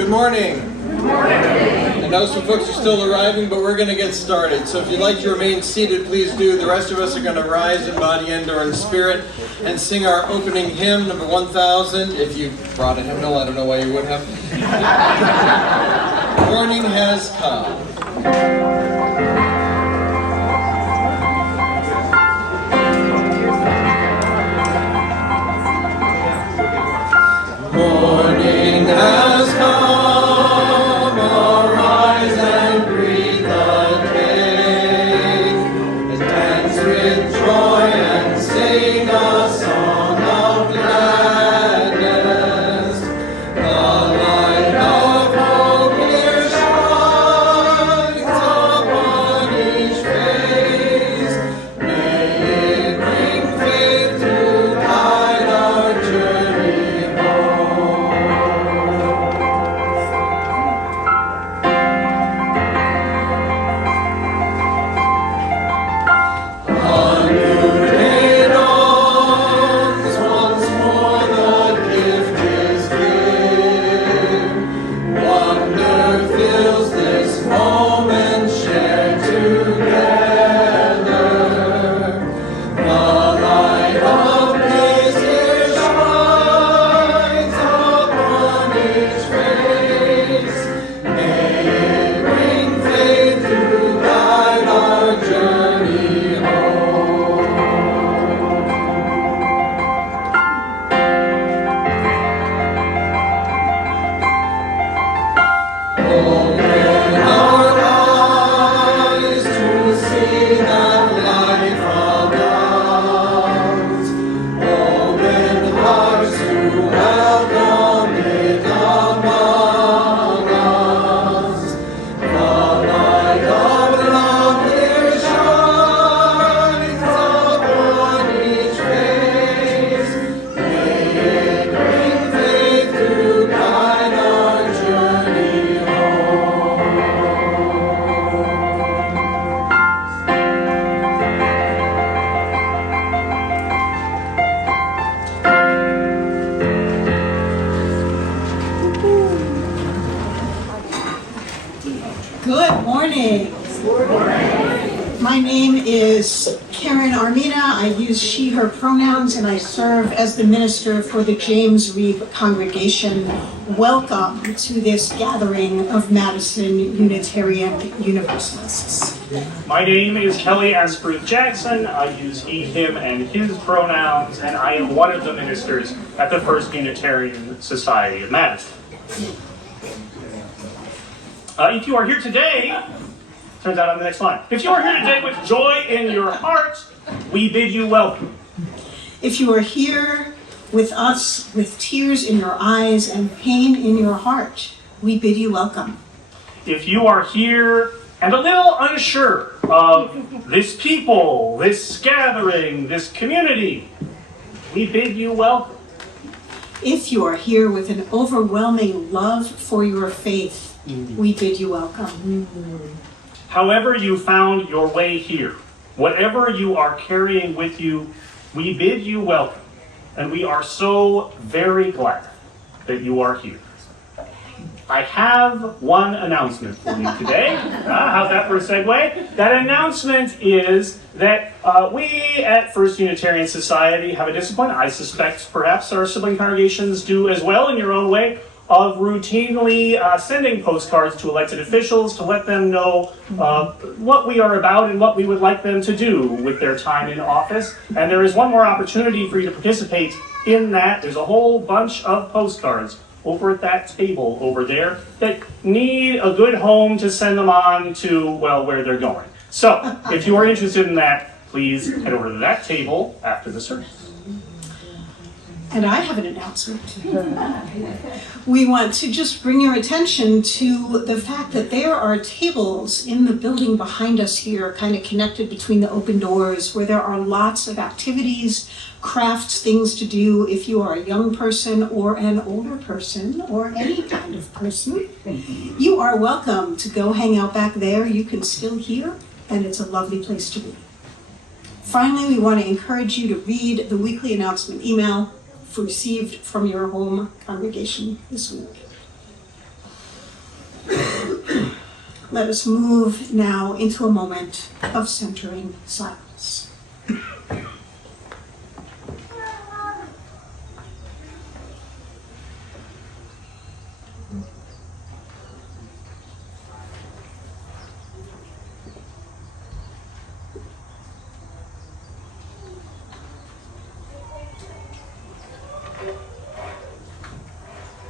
Good morning. Good morning. I know some folks are still arriving, but we're going to get started. So if you'd like to remain seated, please do. The rest of us are going to rise in body and/or in spirit and sing our opening hymn, number 1000. If you brought a hymnal, I don't know why you would have. Morning has come. Morning has come, arise and greet the day, and dance with joy and sing a song of gladness. The light of hope here shines upon each face. May it bring faith to guide our journey home. A new day dawns, once more the gift is given. Wonder fills this moment shared together. The light of peace here shines upon each face. May it bring faith to guide our journey home. Open our eyes to see that life abounds. Open hearts to welcome it among us. The light of love here shines upon each face. May it bring faith to guide our journey home. Good morning. My name is Karen Armina. I use she, her pronouns, and I serve as the minister for the James Reeb congregation. Welcome to this gathering of Madison Unitarian Universalists. My name is Kelly Asprooth-Jackson. I use he, him, and his pronouns, and I am one of the ministers at the First Unitarian Society of Madison. If you are here today, turns out on the next line. If you are here today with joy in your heart, we bid you welcome. If you are here with us with tears in your eyes and pain in your heart, we bid you welcome. If you are here and a little unsure of this people, this gathering, this community, we bid you welcome. If you are here with an overwhelming love for your faith, we bid you welcome. However you found your way here, whatever you are carrying with you, we bid you welcome. And we are so very glad that you are here. I have one announcement for you today. How's that for a segue? That announcement is that we at First Unitarian Society have a discipline, I suspect perhaps our sibling congregations do as well in your own way, of routinely sending postcards to elected officials to let them know what we are about and what we would like them to do with their time in office. And there is one more opportunity for you to participate in that. There's a whole bunch of postcards over at that table over there that need a good home to send them on to, well, where they're going. So, if you are interested in that, please head over to that table after the service. And I have an announcement. We want to just bring your attention to the fact that there are tables in the building behind us here, kind of connected between the open doors, where there are lots of activities, crafts, things to do if you are a young person or an older person or any kind of person. You are welcome to go hang out back there. You can still hear, and it's a lovely place to be. Finally, we want to encourage you to read the weekly announcement email received from your home congregation this week. Let us move now into a moment of centering silence.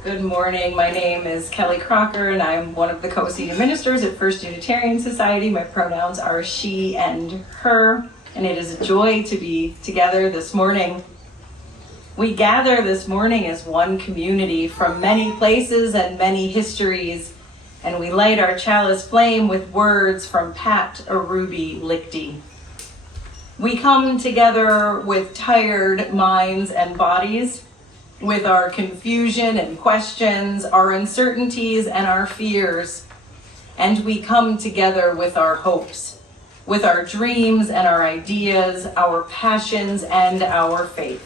Good morning. My name is Kelly Crocker, and I'm one of the co-senior ministers at First Unitarian Society. My pronouns are she and her, and it is a joy to be together this morning. We gather this morning as one community from many places and many histories, and we light our chalice flame with words from Pat Arubi Lichty. We come together with tired minds and bodies, with our confusion and questions, our uncertainties and our fears. And we come together with our hopes, with our dreams and our ideas, our passions and our faith.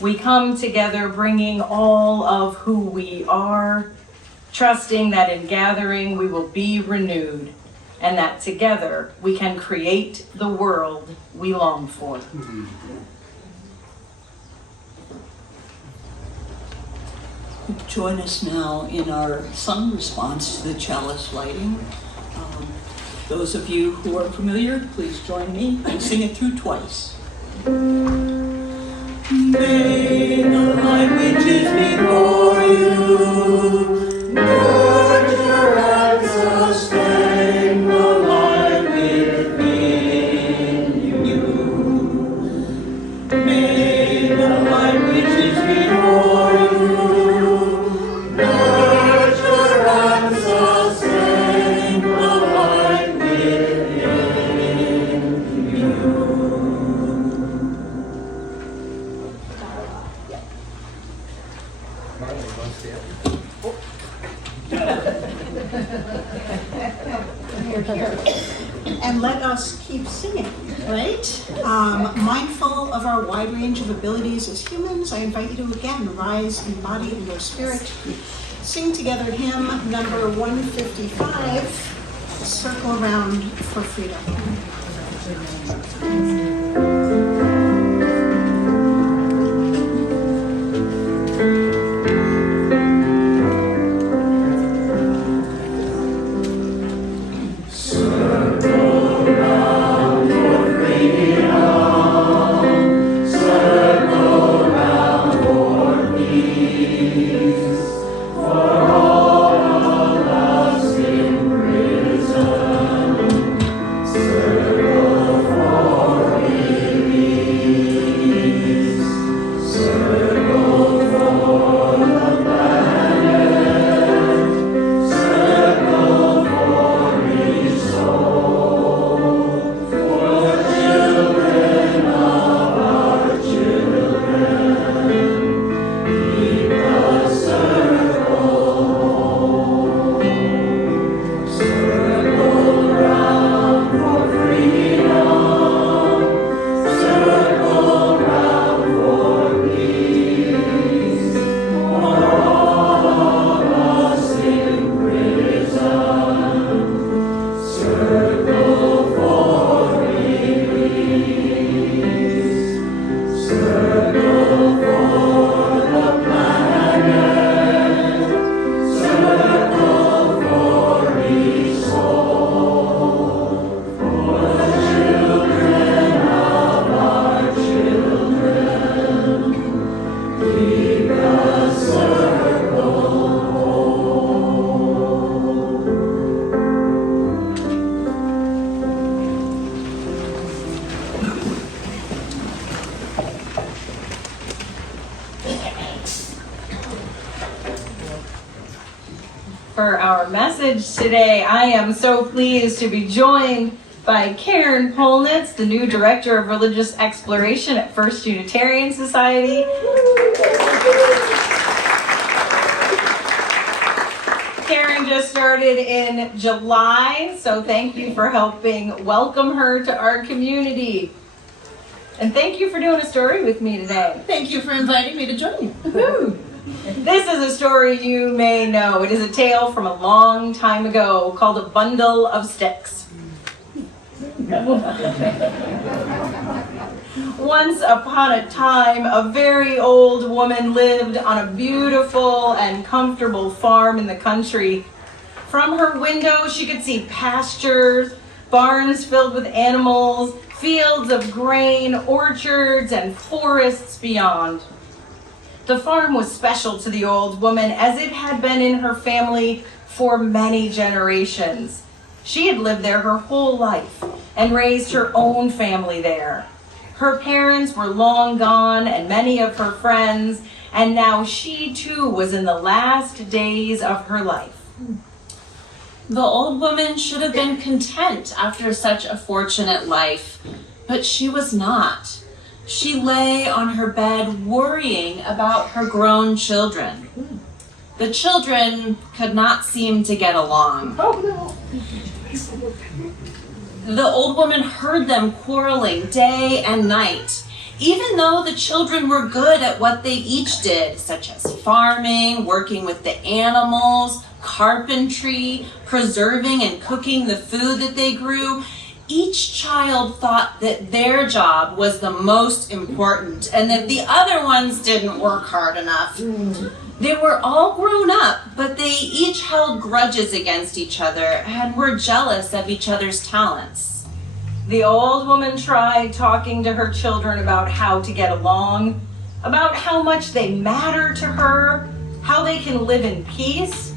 We come together bringing all of who we are, trusting that in gathering we will be renewed, and that together we can create the world we long for. Join us now in our sung response to the chalice lighting. Those of you who are familiar, please join me and sing it through twice. May the light which is before you nurture and sustain the light within you. May the light which is before you nurture and sustain the light within you. And let us keep singing, right? Mindful of our wide range of abilities as humans, I invite you to again rise in body and your spirit. Sing together hymn number 155, Circle Around for Freedom. For our message today, I am so pleased to be joined by Karen Polnitz, the new Director of Religious Exploration at First Unitarian Society. Karen just started in July, so thank you for helping welcome her to our community. And thank you for doing a story with me today. Thank you for inviting me to join you. Woo. This is a story you may know. It is a tale from a long time ago called A Bundle of Sticks. Once upon a time, a very old woman lived on a beautiful and comfortable farm in the country. From her window, she could see pastures, barns filled with animals, fields of grain, orchards, and forests beyond. The farm was special to the old woman as it had been in her family for many generations. She had lived there her whole life and raised her own family there. Her parents were long gone and many of her friends, and now she too was in the last days of her life. The old woman should have been content after such a fortunate life, but she was not. She lay on her bed worrying about her grown children. The children could not seem to get along. The old woman heard them quarreling day and night, even though the children were good at what they each did, such as farming, working with the animals, carpentry, preserving and cooking the food that they grew. Each child thought that their job was the most important and that the other ones didn't work hard enough. They were all grown up, but they each held grudges against each other and were jealous of each other's talents. The old woman tried talking to her children about how to get along, about how much they matter to her, how they can live in peace,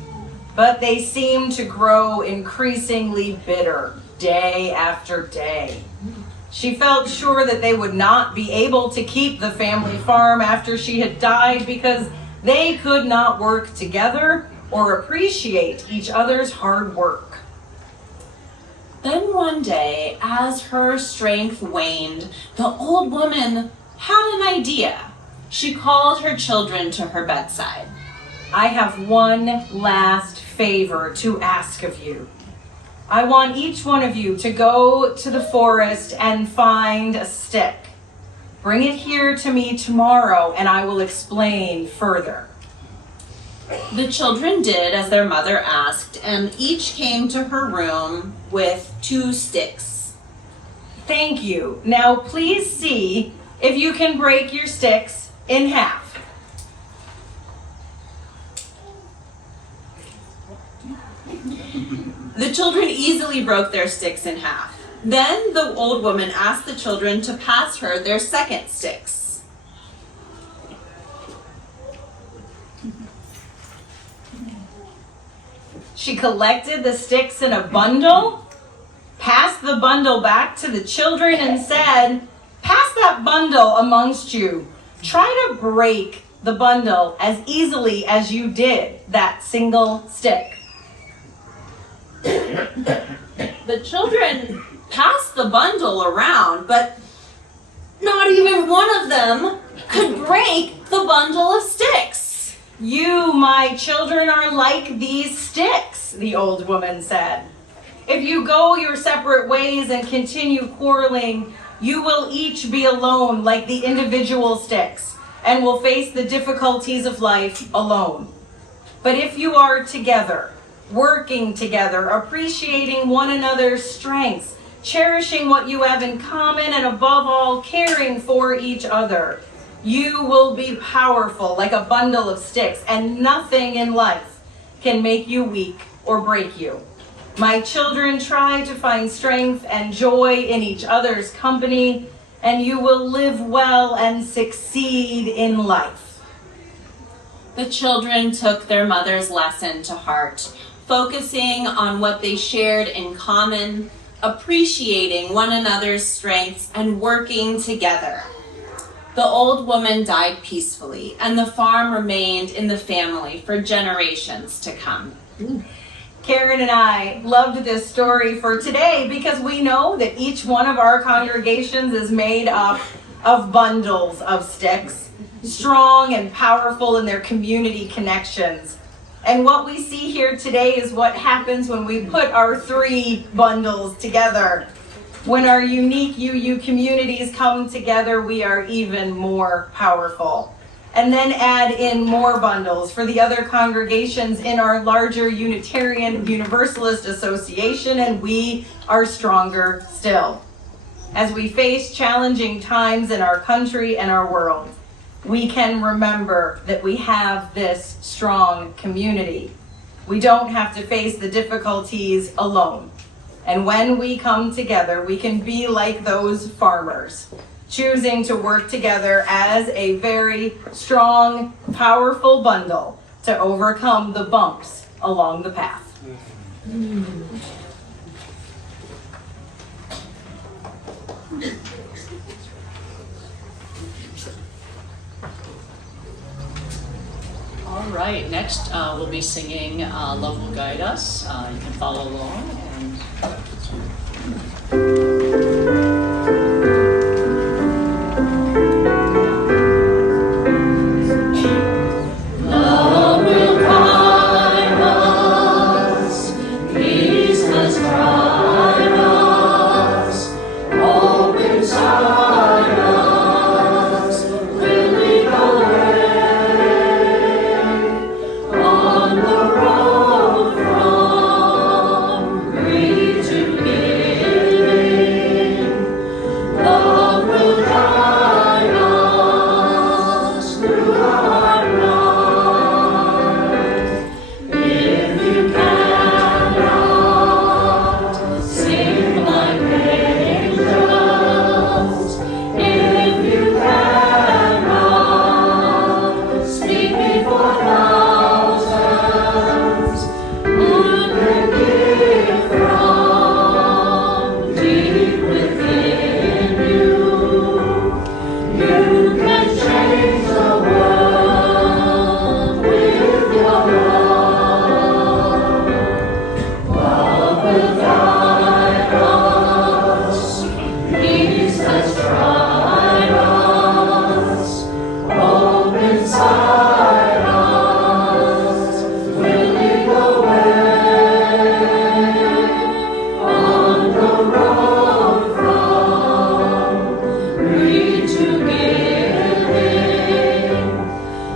but they seemed to grow increasingly bitter day after day. She felt sure that they would not be able to keep the family farm after she had died because they could not work together or appreciate each other's hard work. Then one day, as her strength waned, the old woman had an idea. She called her children to her bedside. I have one last favor to ask of you. I want each one of you to go to the forest and find a stick. Bring it here to me tomorrow and I will explain further. The children did as their mother asked, and each came to her room with 2 sticks. Thank you. Now please see if you can break your sticks in half. The children easily broke their sticks in half. Then the old woman asked the children to pass her their second sticks. She collected the sticks in a bundle, passed the bundle back to the children and said, "Pass that bundle amongst you. Try to break the bundle as easily as you did that single stick." The children passed the bundle around, but not even one of them could break the bundle of sticks. "You, my children, are like these sticks," the old woman said. "If you go your separate ways and continue quarreling, you will each be alone like the individual sticks and will face the difficulties of life alone. But if you are together, working together, appreciating one another's strengths, cherishing what you have in common, and above all, caring for each other, you will be powerful like a bundle of sticks, and nothing in life can make you weak or break you. My children, try to find strength and joy in each other's company, and you will live well and succeed in life." The children took their mother's lesson to heart, focusing on what they shared in common, appreciating one another's strengths, and working together. The old woman died peacefully, and the farm remained in the family for generations to come. Karen and I loved this story for today because we know that each one of our congregations is made up of bundles of sticks, strong and powerful in their community connections. And what we see here today is what happens when we put our 3 bundles together. When our unique UU communities come together, we are even more powerful. and then add in more bundles for the other congregations in our larger Unitarian Universalist Association, and we are stronger still. As we face challenging times in our country and our world, we can remember that we have this strong community. We don't have to face the difficulties alone. And when we come together, we can be like those farmers, choosing to work together as a very strong, powerful bundle to overcome the bumps along the path. All right, next we'll be singing Love Will Guide Us. You can follow along. Love will guide us, peace has tried us, hope inside us, will lead the way on the road from greed to giving. Love will guide us through our life. If you cannot sing like angels, if you cannot speak before thousands, you can give from deep within you. You can change the world with your love. Love will guide us, peace has tried us, hope inside us, will lead the way on the road from greed to giving.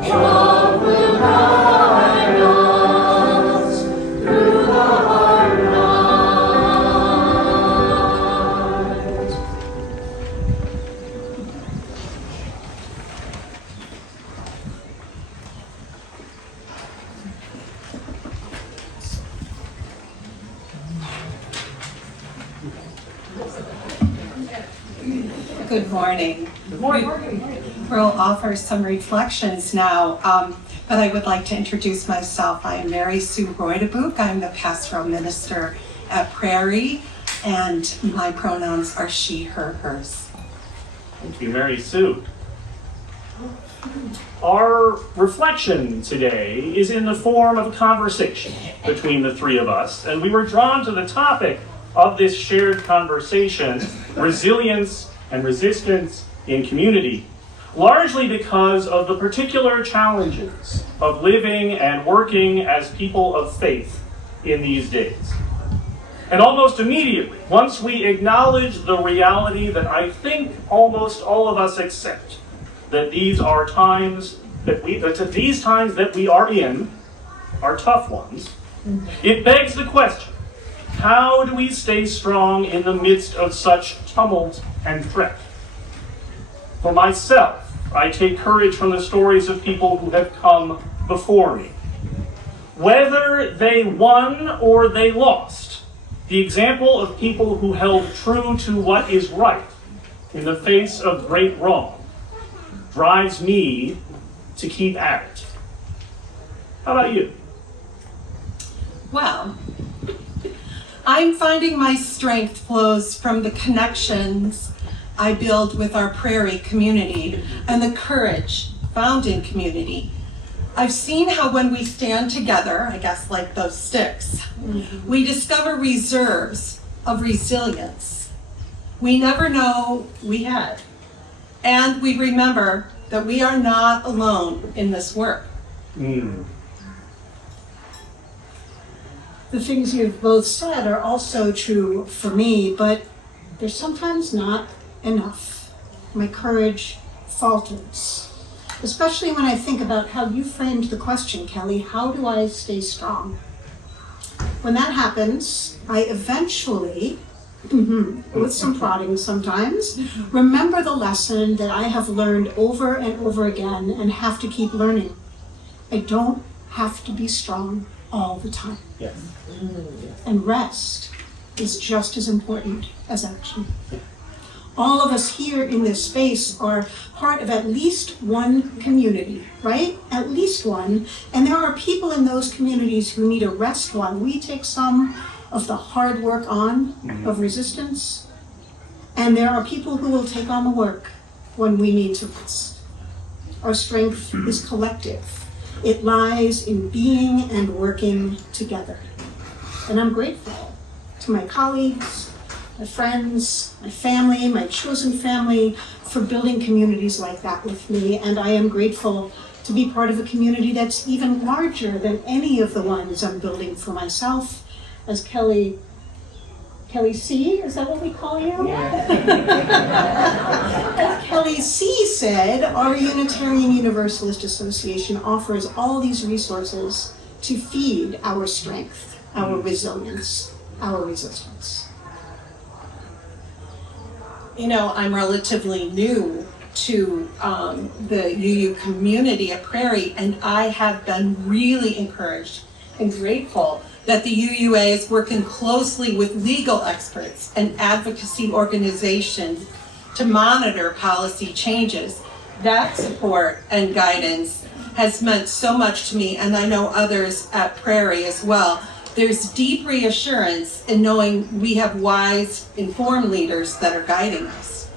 Love will guide us through the hard night. Good morning. We'll offer some reflections now, but I would like to introduce myself. I am Mary Sue Reutebuch. I'm the pastoral minister at Prairie, and my pronouns are she, her, hers. Thank you, Mary Sue. Our reflection today is in the form of a conversation between the three of us, and we were drawn to the topic of this shared conversation, resilience and resistance in community, largely because of the particular challenges of living and working as people of faith in these days. And almost immediately, once we acknowledge the reality that I think almost all of us accept, that these are times that these times that we are in are tough ones, it begs the question, how do we stay strong in the midst of such tumult and threat? For myself, I take courage from the stories of people who have come before me. Whether they won or they lost, the example of people who held true to what is right in the face of great wrong drives me to keep at it. How about you? Well, I'm finding my strength flows from the connections I build with our Prairie community and the courage found in community. I've seen how when we stand together, I guess like those sticks, we discover reserves of resilience we never know we had. And we remember that we are not alone in this work. Mm. The things you've both said are also true for me, but they're sometimes not enough. My courage falters. especially when I think about how you framed the question, Kelly, how do I stay strong? When that happens, I eventually, with some prodding sometimes, remember the lesson that I have learned over and over again and have to keep learning. I don't have to be strong all the time. Yes. And rest is just as important as action. All of us here in this space are part of at least one community, right? At least one. And there are people in those communities who need a rest while we take some of the hard work on of resistance. And there are people who will take on the work when we need to rest. Our strength is collective. It lies in being and working together. And I'm grateful to my colleagues, my friends, my family, my chosen family, for building communities like that with me. And I am grateful to be part of a community that's even larger than any of the ones I'm building for myself. As Kelly C, is that what we call you? As Kelly C said, our Unitarian Universalist Association offers all these resources to feed our strength, our resilience, our resistance. You know, I'm relatively new to the UU community at Prairie, and I have been really encouraged and grateful that the UUA is working closely with legal experts and advocacy organizations to monitor policy changes. That support and guidance has meant so much to me, and I know others at Prairie as well. There's deep reassurance in knowing we have wise, informed leaders that are guiding us.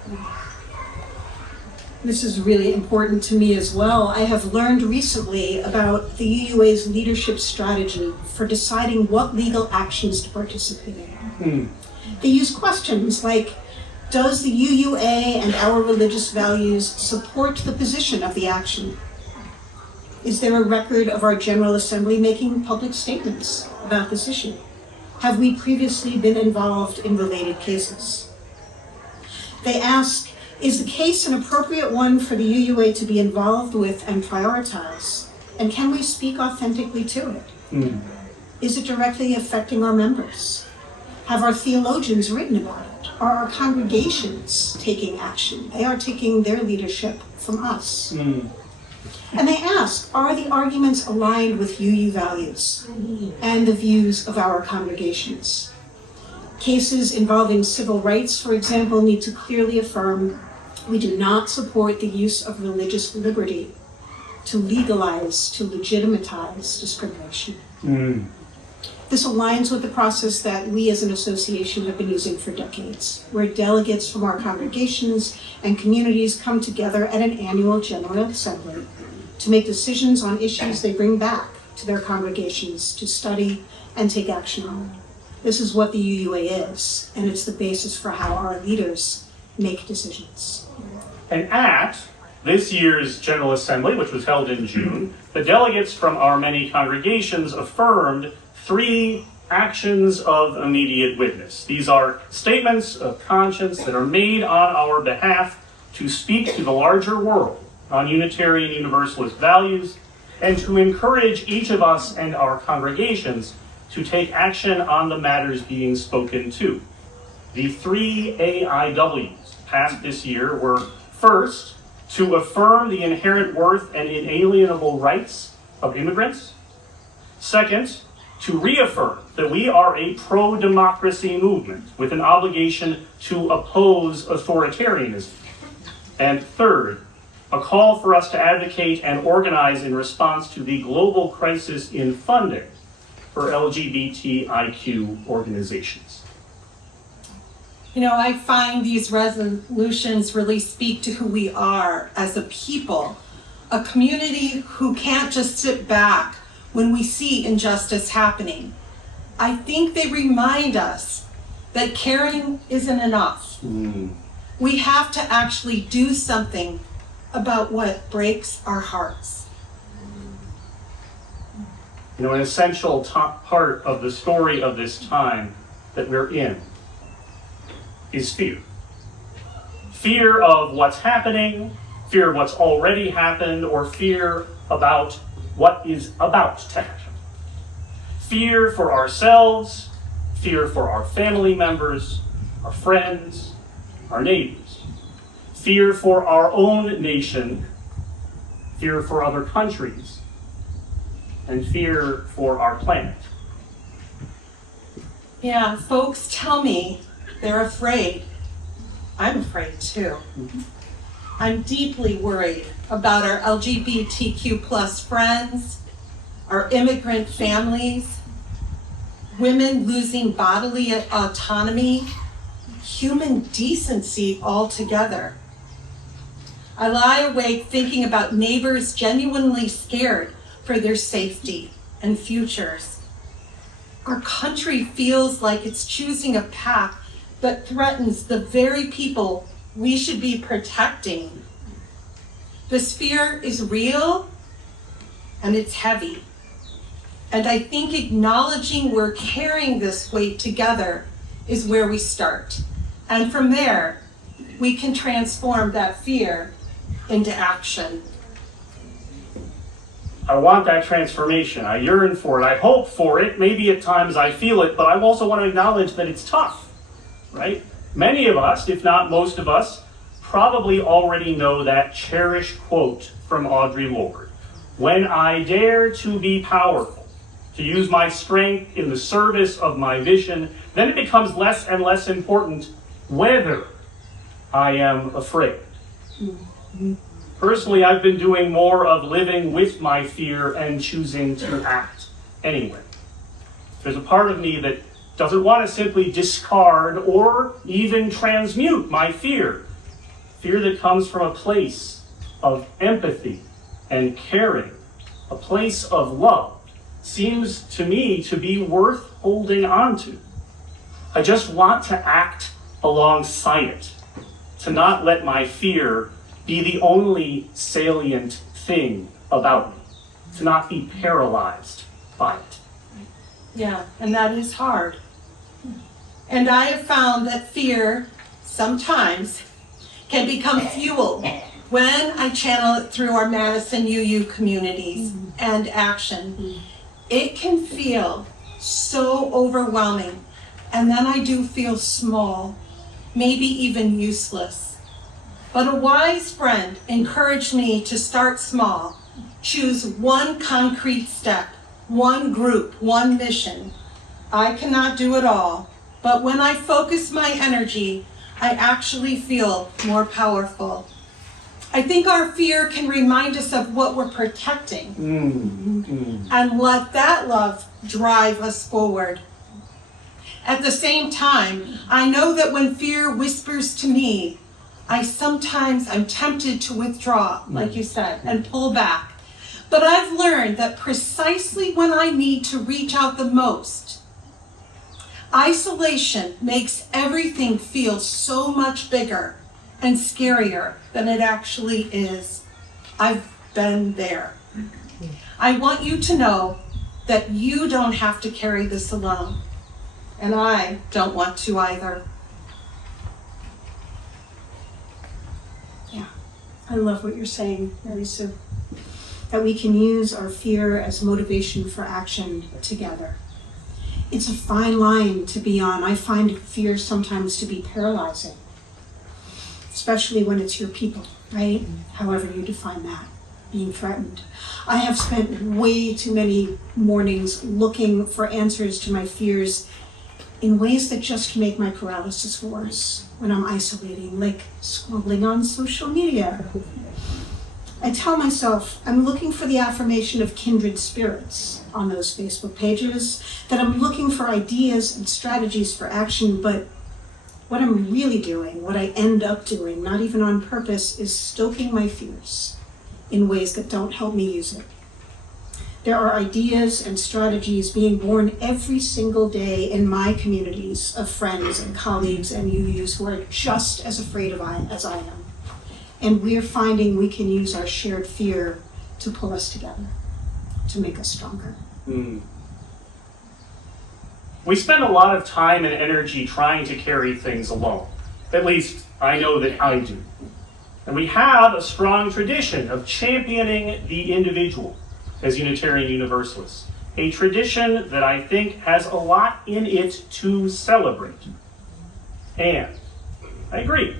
This is really important to me as well. I have learned recently about the UUA's leadership strategy for deciding what legal actions to participate in. They use questions like, does the UUA and our religious values support the position of the action? Is there a record of our General Assembly making public statements about this issue? Have we previously been involved in related cases? They ask, is the case an appropriate one for the UUA to be involved with and prioritize? And can we speak authentically to it? Is it directly affecting our members? Have our theologians written about it? Are our congregations taking action? They are taking their leadership from us. And they ask, are the arguments aligned with UU values and the views of our congregations? Cases involving civil rights, for example, need to clearly affirm we do not support the use of religious liberty to legalize, to legitimatize discrimination. This aligns with the process that we as an association have been using for decades, where delegates from our congregations and communities come together at an annual General Assembly to make decisions on issues they bring back to their congregations to study and take action on. This is what the UUA is, and it's the basis for how our leaders make decisions. And at this year's General Assembly, which was held in June, the delegates from our many congregations affirmed 3 actions of immediate witness. These are statements of conscience that are made on our behalf to speak to the larger world on Unitarian Universalist values and to encourage each of us and our congregations to take action on the matters being spoken to. The 3 AIWs passed this year were, first, to affirm the inherent worth and inalienable rights of immigrants. Second, to reaffirm that we are a pro-democracy movement with an obligation to oppose authoritarianism. And third, a call for us to advocate and organize in response to the global crisis in funding for LGBTIQ organizations. You know, I find these resolutions really speak to who we are as a people, a community who can't just sit back when we see injustice happening. I think they remind us that caring isn't enough. We have to actually do something about what breaks our hearts. You know, an essential part of the story of this time that we're in is fear. Fear of what's happening, Fear of what's already happened, or fear about what is about to happen. Fear for ourselves, fear for our family members, our friends, our neighbors. Fear for our own nation, fear for other countries, and fear for our planet. Yeah, folks tell me they're afraid. I'm afraid too. I'm deeply worried about our LGBTQ plus friends, our immigrant families, women losing bodily autonomy, human decency altogether. I lie awake thinking about neighbors genuinely scared for their safety and futures. Our country feels like it's choosing a path that threatens the very people we should be protecting. This fear is real and it's heavy. And I think acknowledging we're carrying this weight together is where we start. And from there, we can transform that fear into action. I want that transformation. I yearn for it. I hope for it. Maybe at times I feel it, but I also want to acknowledge that it's tough, right? Many of us, if not most of us, probably already know that cherished quote from Audre Lorde. When I dare to be powerful, to use my strength in the service of my vision, then it becomes less and less important whether I am afraid. Personally, I've been doing more of living with my fear and choosing to act anyway. There's a part of me that doesn't want to simply discard or even transmute my fear. Fear that comes from a place of empathy and caring, a place of love, seems to me to be worth holding on to. I just want to act alongside it, to not let my fear be the only salient thing about me, to not be paralyzed by it. Yeah, and that is hard. And I have found that fear sometimes can become fuel when I channel it through our Madison UU communities and action. It can feel so overwhelming, and then I do feel small, maybe even useless. But a wise friend encouraged me to start small, choose one concrete step, one group, one mission. I cannot do it all, but when I focus my energy, I actually feel more powerful. I think our fear can remind us of what we're protecting and let that love drive us forward. At the same time, I know that when fear whispers to me, I'm tempted to withdraw, like you said, and pull back. But I've learned that precisely when I need to reach out the most, isolation makes everything feel so much bigger and scarier than it actually is. I've been there. I want you to know that you don't have to carry this alone, and I don't want to either. Yeah, I love what you're saying, Marisa, that we can use our fear as motivation for action together. It's a fine line to be on. I find fear sometimes to be paralyzing, especially when it's your people, right? However you define that, being threatened. I have spent way too many mornings looking for answers to my fears in ways that just make my paralysis worse when I'm isolating, like scrolling on social media. I tell myself I'm looking for the affirmation of kindred spirits on those Facebook pages, that I'm looking for ideas and strategies for action, but what I'm really doing, what I end up doing, not even on purpose, is stoking my fears in ways that don't help me use it. There are ideas and strategies being born every single day in my communities of friends and colleagues and UUs who are just as afraid as I am. And we're finding we can use our shared fear to pull us together, to make us stronger. We spend a lot of time and energy trying to carry things alone. At least I know that I do. And we have a strong tradition of championing the individual as Unitarian Universalists. A tradition that I think has a lot in it to celebrate. And I agree,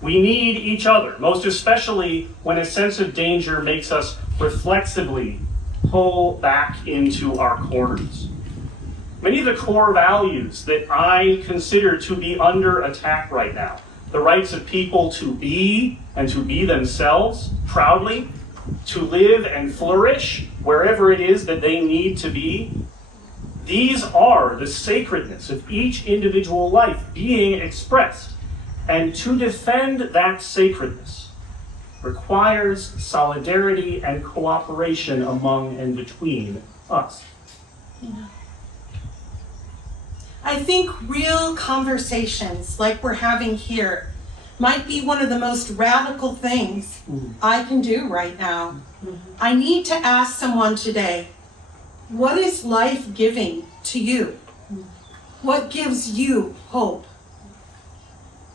we need each other, most especially when a sense of danger makes us reflexively pull back into our corners. Many of the core values that I consider to be under attack right now, the rights of people to be and to be themselves proudly, to live and flourish wherever it is that they need to be, these are the sacredness of each individual life being expressed. And to defend that sacredness requires solidarity and cooperation among and between us. I think real conversations like we're having here might be one of the most radical things I can do right now. I need to ask someone today, what is life giving to you? What gives you hope?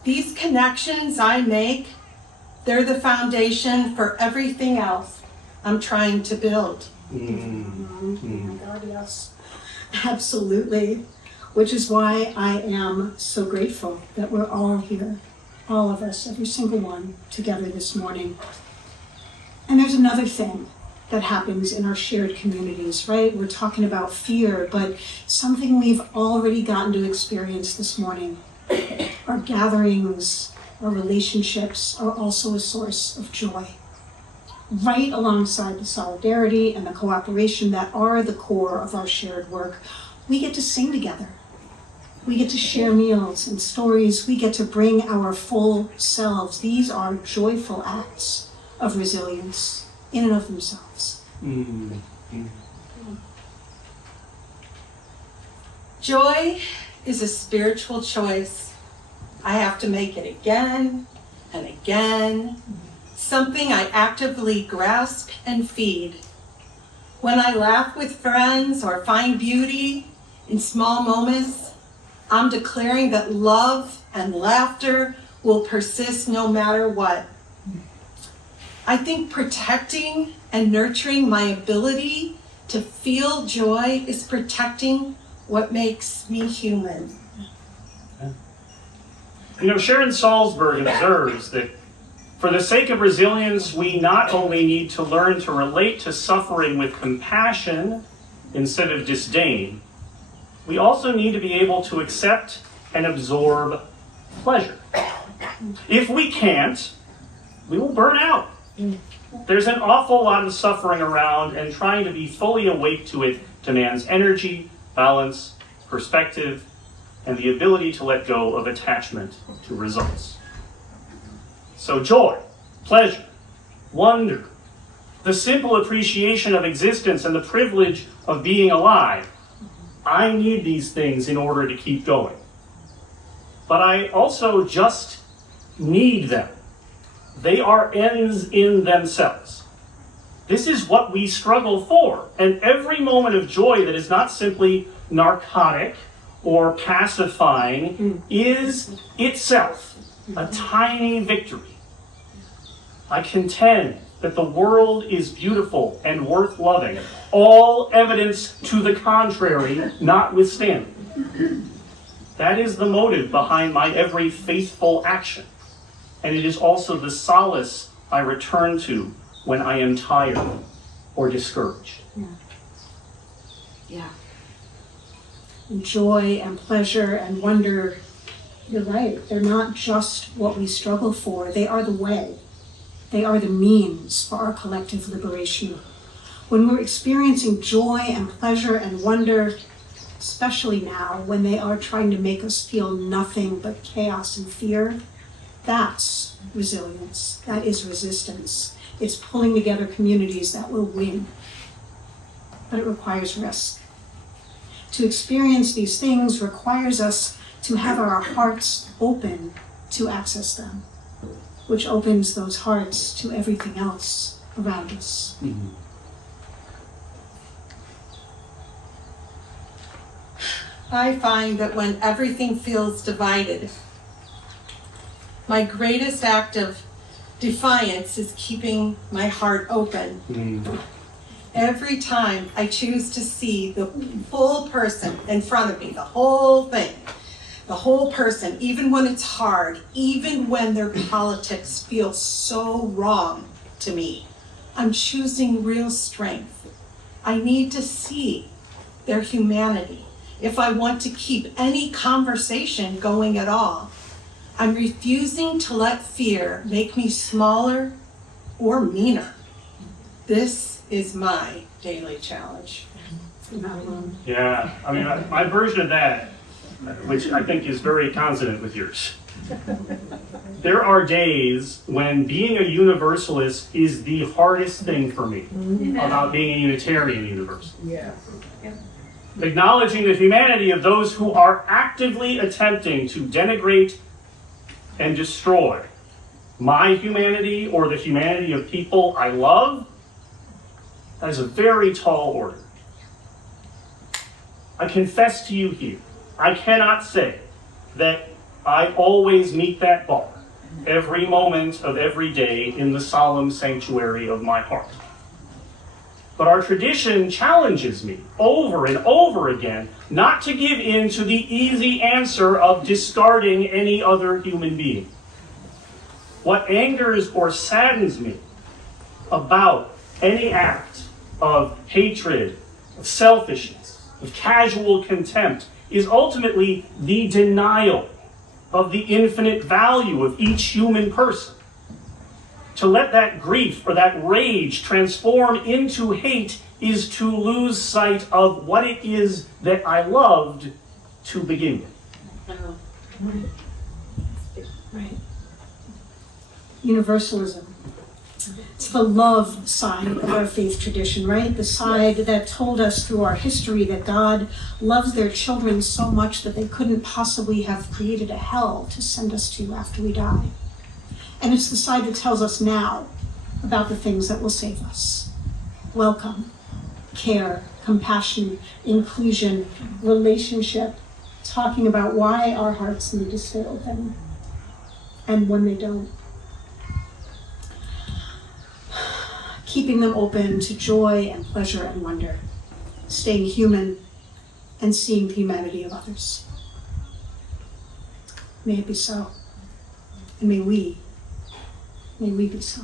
These connections I make, they're the foundation for everything else I'm trying to build. Oh my God, yes. Absolutely. Which is why I am so grateful that we're all here, all of us, every single one, together this morning. And there's another thing that happens in our shared communities, right? We're talking about fear, but something we've already gotten to experience this morning. Our gatherings, our relationships are also a source of joy. Right alongside the solidarity and the cooperation that are the core of our shared work, we get to sing together. We get to share meals and stories. We get to bring our full selves. These are joyful acts of resilience in and of themselves. Joy is a spiritual choice. I have to make it again and again. Something I actively grasp and feed. When I laugh with friends or find beauty in small moments, I'm declaring that love and laughter will persist no matter what. I think protecting and nurturing my ability to feel joy is protecting what makes me human. You know, Sharon Salzberg observes that for the sake of resilience, we not only need to learn to relate to suffering with compassion instead of disdain, we also need to be able to accept and absorb pleasure. If we can't, we will burn out. There's an awful lot of suffering around, and trying to be fully awake to it demands energy, balance, perspective, and the ability to let go of attachment to results. So joy, pleasure, wonder, the simple appreciation of existence and the privilege of being alive. I need these things in order to keep going. But I also just need them. They are ends in themselves. This is what we struggle for. And every moment of joy that is not simply narcotic or pacifying is itself a tiny victory. I contend that the world is beautiful and worth loving, all evidence to the contrary notwithstanding. That is the motive behind my every faithful action, and it is also the solace I return to when I am tired or discouraged. Yeah. Joy and pleasure and wonder, you're right, they're not just what we struggle for, they are the way. They are the means for our collective liberation. When we're experiencing joy and pleasure and wonder, especially now when they are trying to make us feel nothing but chaos and fear, that's resilience. That is resistance. It's pulling together communities that will win. But it requires risk. To experience these things requires us to have our hearts open to access them, which opens those hearts to everything else around us. I find that when everything feels divided, my greatest act of Defiance is keeping my heart open. Every time I choose to see the full person in front of me, the whole thing, the whole person, even when it's hard, even when their politics feel so wrong to me, I'm choosing real strength. I need to see their humanity if I want to keep any conversation going at all. I'm refusing to let fear make me smaller or meaner. This is my daily challenge. Yeah, I mean, my version of that, which I think is very consonant with yours. There are days when being a universalist is the hardest thing for me about being a Unitarian universalist. Acknowledging the humanity of those who are actively attempting to denigrate and destroy my humanity or the humanity of people I love, that is a very tall order. I confess to you here, I cannot say that I always meet that bar every moment of every day in the solemn sanctuary of my heart. But our tradition challenges me over and over again not to give in to the easy answer of discarding any other human being. What angers or saddens me about any act of hatred, of selfishness, of casual contempt is ultimately the denial of the infinite value of each human person. To let that grief or that rage transform into hate is to lose sight of what it is that I loved to begin with. Right. Universalism. It's the love side of our faith tradition, right? The side that told us through our history that God loves their children so much that they couldn't possibly have created a hell to send us to after we die. And it's the side that tells us now about the things that will save us. Welcome, care, compassion, inclusion, relationship, talking about why our hearts need to stay open and when they don't. Keeping them open to joy and pleasure and wonder, staying human and seeing the humanity of others. May it be so, and may we be so.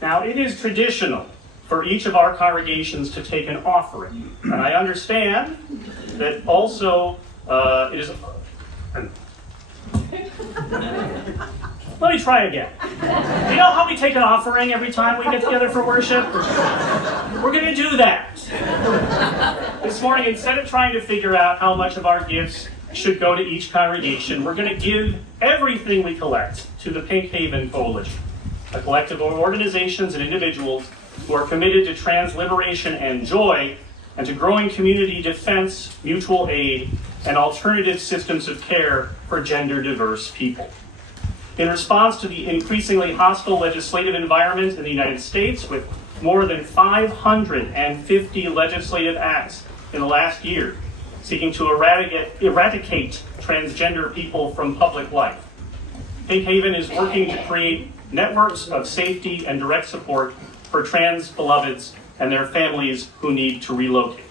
Now, it is traditional for each of our congregations to take an offering. And I understand that also it is... Let me try again. You know how we take an offering every time we get together for worship? We're going to do that. This morning, instead of trying to figure out how much of our gifts should go to each congregation, we're going to give everything we collect to the Pink Haven Coalition, a collective of organizations and individuals who are committed to trans liberation and joy, and to growing community defense, mutual aid, and alternative systems of care for gender diverse people. In response to the increasingly hostile legislative environment in the United States, with more than 550 legislative acts in the last year seeking to eradicate transgender people from public life, Pink Haven is working to create networks of safety and direct support for trans beloveds and their families who need to relocate,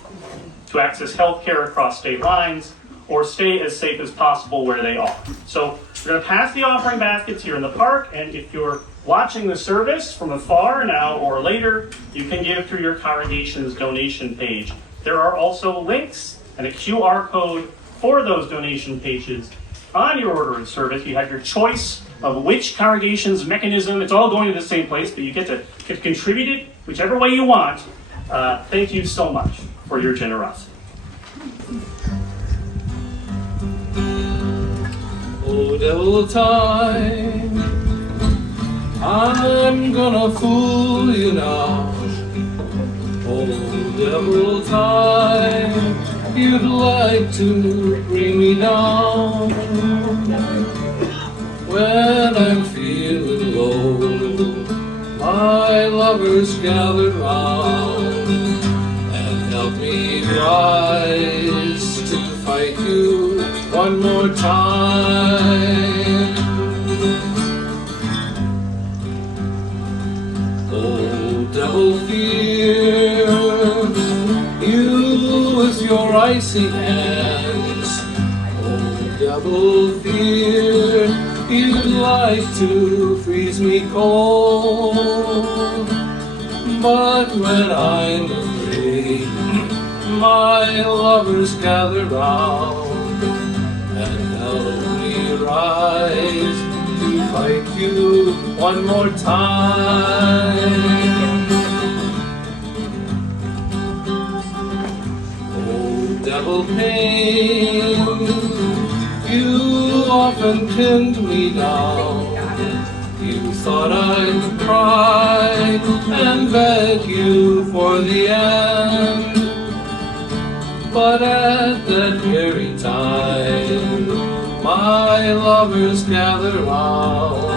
to access health care across state lines, or stay as safe as possible where they are. So we're going to pass the offering baskets here in the park, and if you're watching the service from afar now or later, you can give through your congregation's donation page. There are also links and a QR code for those donation pages on your order of service. You have your choice of which congregation's mechanism. It's all going to the same place, but you get to contribute it whichever way you want. Thank you so much for your generosity. Oh, devil time, I'm gonna fool you now. Oh, devil time, you'd like to bring me down. When I'm feeling my lovers gather round and help me rise to fight you one more time. Oh, devil fear, you with your icy hands. Oh, devil fear, you'd like to freeze me cold. But when I'm afraid, my lovers gather round and help me rise to fight you one more time. Oh, devil pain, you often pinned me down. You thought I'd cry and beg you for the end. But at that very time, my lovers gather round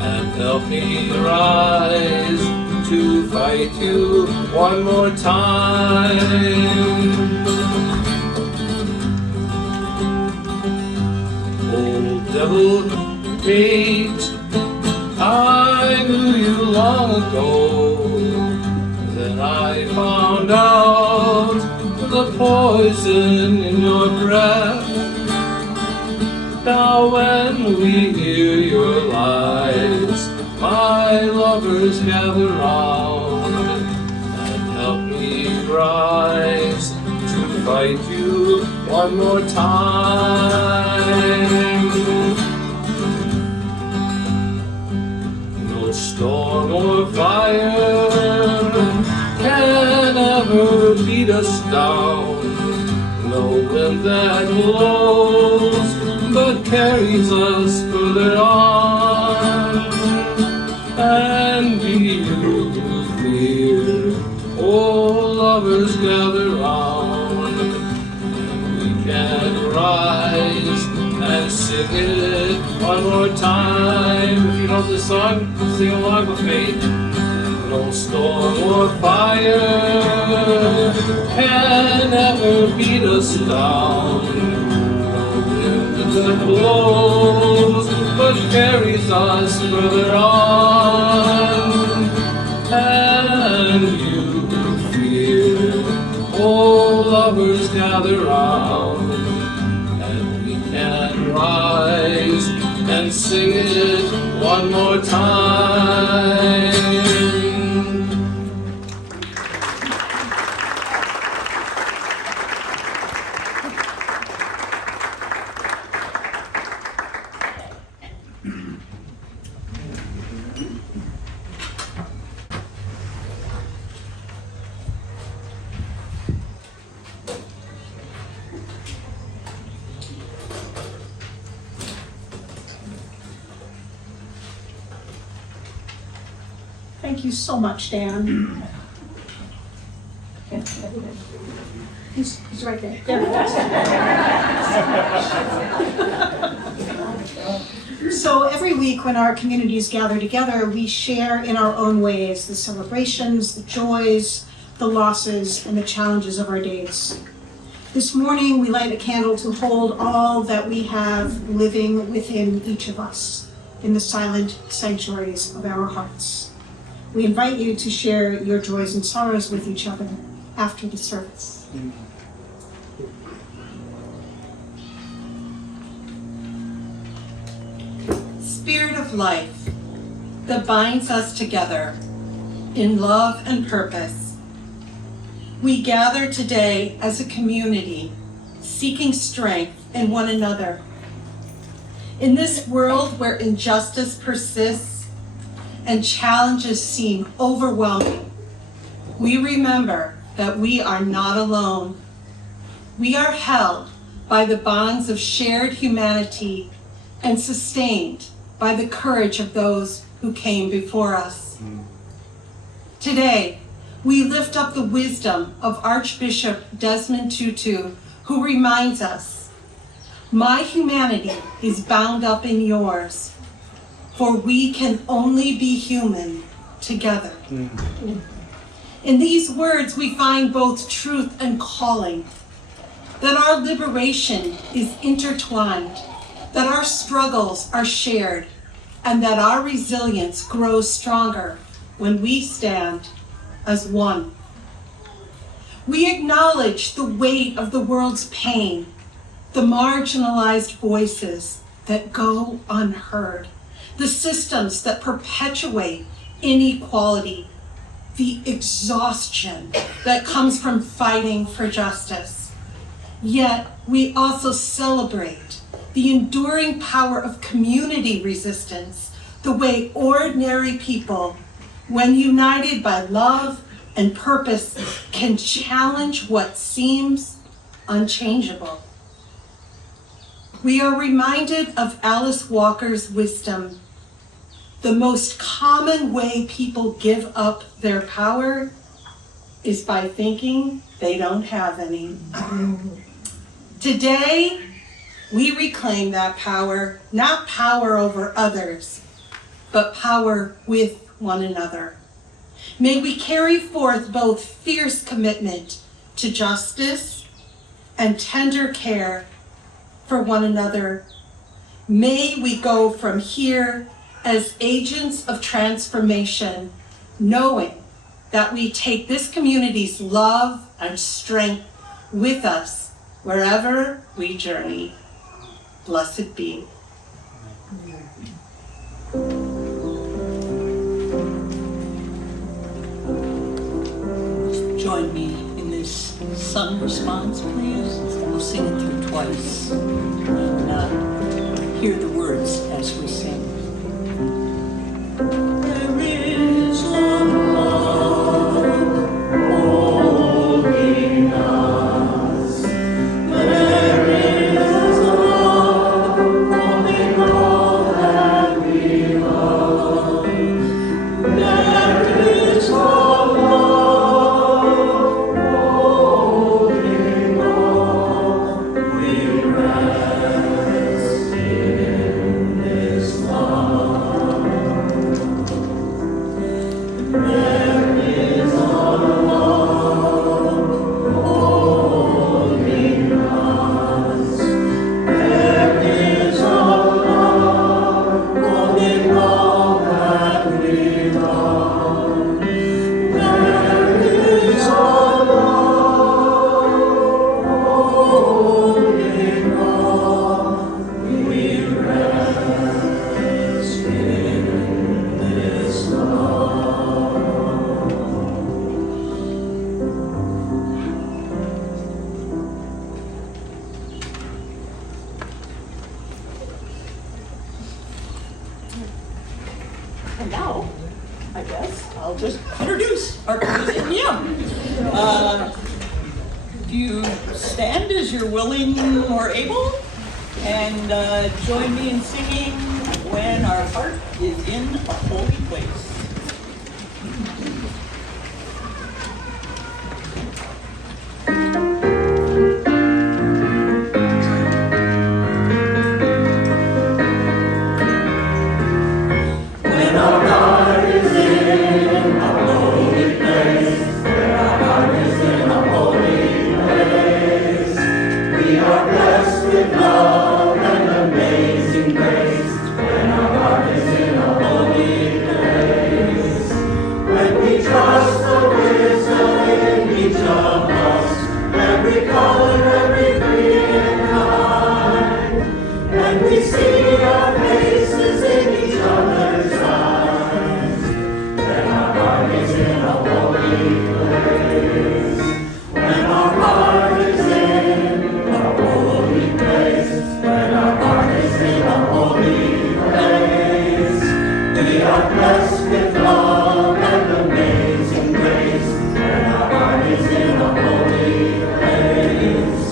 and help me rise to fight you one more time. Oh, devil hate, I knew you long ago. Then I found out the poison in your breath. Now when we hear your lies, my lovers gather round and help me rise to fight you one more time. No storm or fire can ever beat us down. No wind that blows but carries us further on. And be you fear, oh lovers gather round, and we can rise and sing it one more time. If you know this song, sing along with me. No storm or fire can ever beat us down. No wind that blows but carries us further on. And you fear, oh lovers gather round, and we can rise and sing it one more time. Thank you so much, Dan. He's right there. So every week when our communities gather together, we share in our own ways the celebrations, the joys, the losses, and the challenges of our days. This morning, we light a candle to hold all that we have living within each of us in the silent sanctuaries of our hearts. We invite you to share your joys and sorrows with each other after the service. Spirit of life that binds us together in love and purpose, we gather today as a community seeking strength in one another. In this world where injustice persists and challenges seem overwhelming, we remember that we are not alone. We are held by the bonds of shared humanity and sustained by the courage of those who came before us. Today, we lift up the wisdom of Archbishop Desmond Tutu, who reminds us, my humanity is bound up in yours, for we can only be human together. In these words, we find both truth and calling, that our liberation is intertwined, that our struggles are shared, and that our resilience grows stronger when we stand as one. We acknowledge the weight of the world's pain, the marginalized voices that go unheard, the systems that perpetuate inequality, the exhaustion that comes from fighting for justice. Yet we also celebrate the enduring power of community resistance, the way ordinary people, when united by love and purpose, can challenge what seems unchangeable. We are reminded of Alice Walker's wisdom. The most common way people give up their power is by thinking they don't have any. Today, we reclaim that power, not power over others, but power with one another. May we carry forth both fierce commitment to justice and tender care for one another. May we go from here as agents of transformation, knowing that we take this community's love and strength with us wherever we journey. Blessed be. Join me in this sung response, please. We'll sing it through twice and hear the words as we sing. There is a love holding us. There is a love holding all that we love. There is a love holding all. We rest in this love. There is a love holding us. There is a love holding all that we love. There is a love holding all. We rest in this love. And now, I guess, I'll just introduce our closing hymn. Do you stand as you're willing or able? And join me in singing When Our Heart is in a Holy Place. When our heart is in a holy place, when our heart is in a holy place, we are blessed with love and amazing grace. When our heart is in a holy place, when we trust the wisdom in each of us, every color, every creed and kind, and we see our faces in each other's eyes. When our heart is in a holy place, when our heart is in a holy place, when our heart is in a holy place, we are blessed with love and amazing grace. When our heart is in a holy place,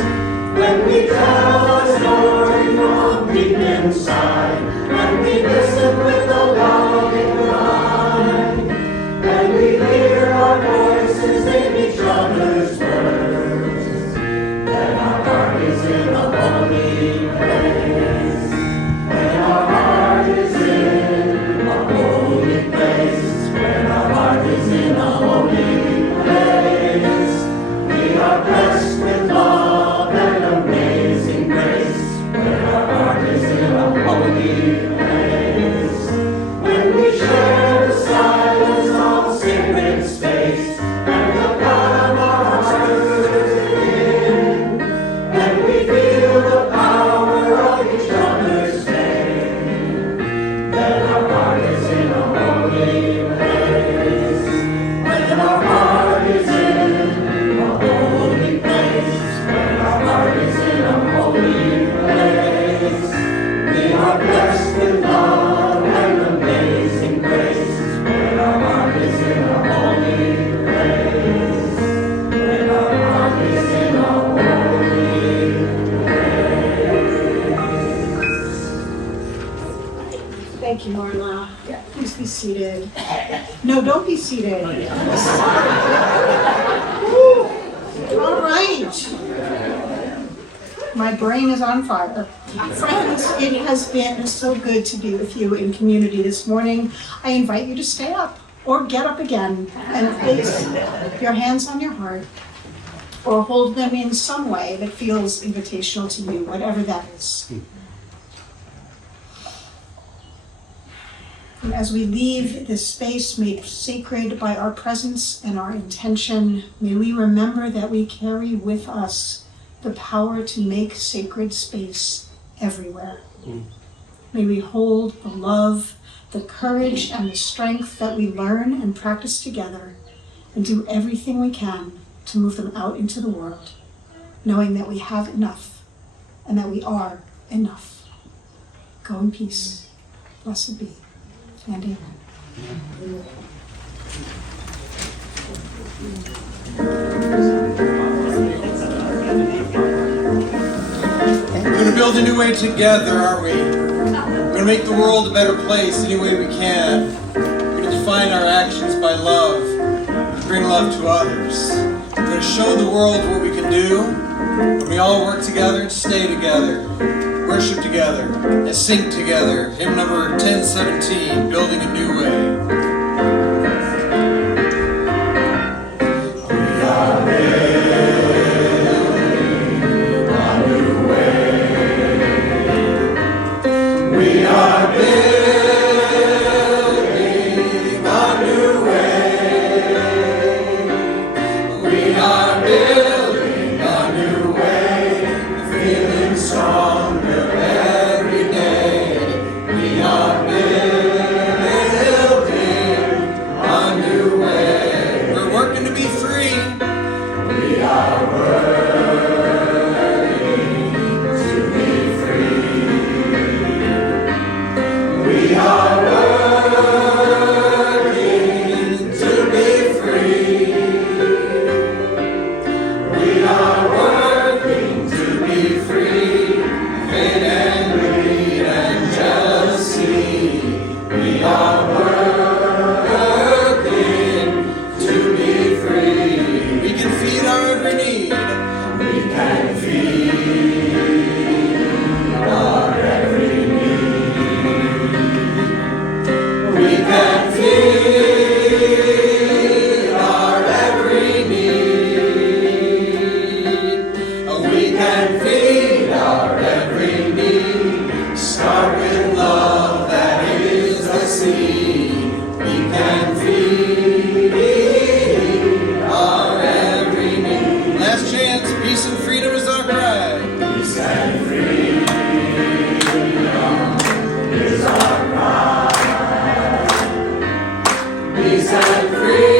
seated. No, don't be seated. All right. My brain is on fire. Friends, it has been so good to be with you in community this morning. I invite you to stay up or get up again and place your hands on your heart or hold them in some way that feels invitational to you, whatever that is. And as we leave this space made sacred by our presence and our intention, may we remember that we carry with us the power to make sacred space everywhere. May we hold the love, the courage, and the strength that we learn and practice together and do everything we can to move them out into the world, knowing that we have enough and that we are enough. Go in peace. Blessed be. And amen. We're going to build a new way together, aren't we? We're going to make the world a better place any way we can. We're going to define our actions by love, to bring love to others. We're going to show the world what we can do when we all work together and stay together, worship together, and sing together. Hymn number 1017, Building a New Way. Peace and freedom.